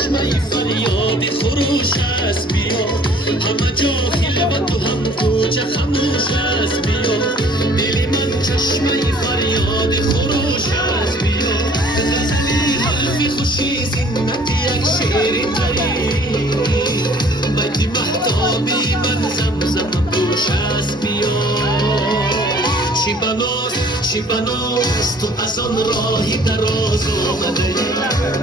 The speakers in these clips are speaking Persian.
چشمه فریاد خروش است بیا همه جا خلوت و هم کوچه خموش است بیا دل من چشمه فریاد خروش است بیا غزلی حرفی خوشی زینت یک شعر تری بیتی محتابی من زمزم دوش است بیا چی بناس تو از آن راهی دراز آمده ای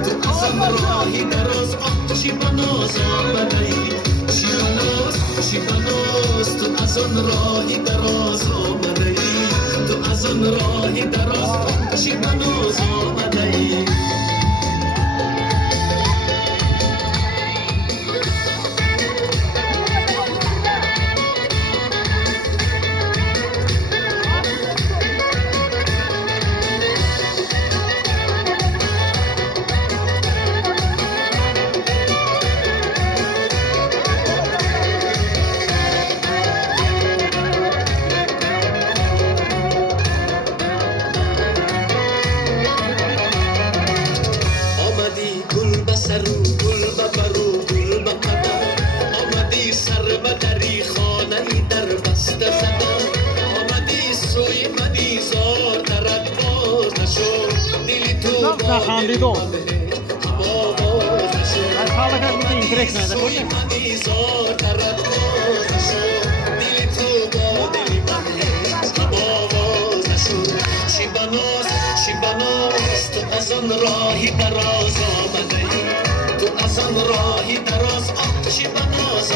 تو از آن راهی دراز چی بناس آمده ای چی بناس تو از آن راهی دراز آمده ای تو از آن راهی دراز چی بناس آمده ای خندیدم از حالا که میگه این ترک نده چی بناس تو از آن راهی دراز آمده ای تو از آن راهی دراز چی بناس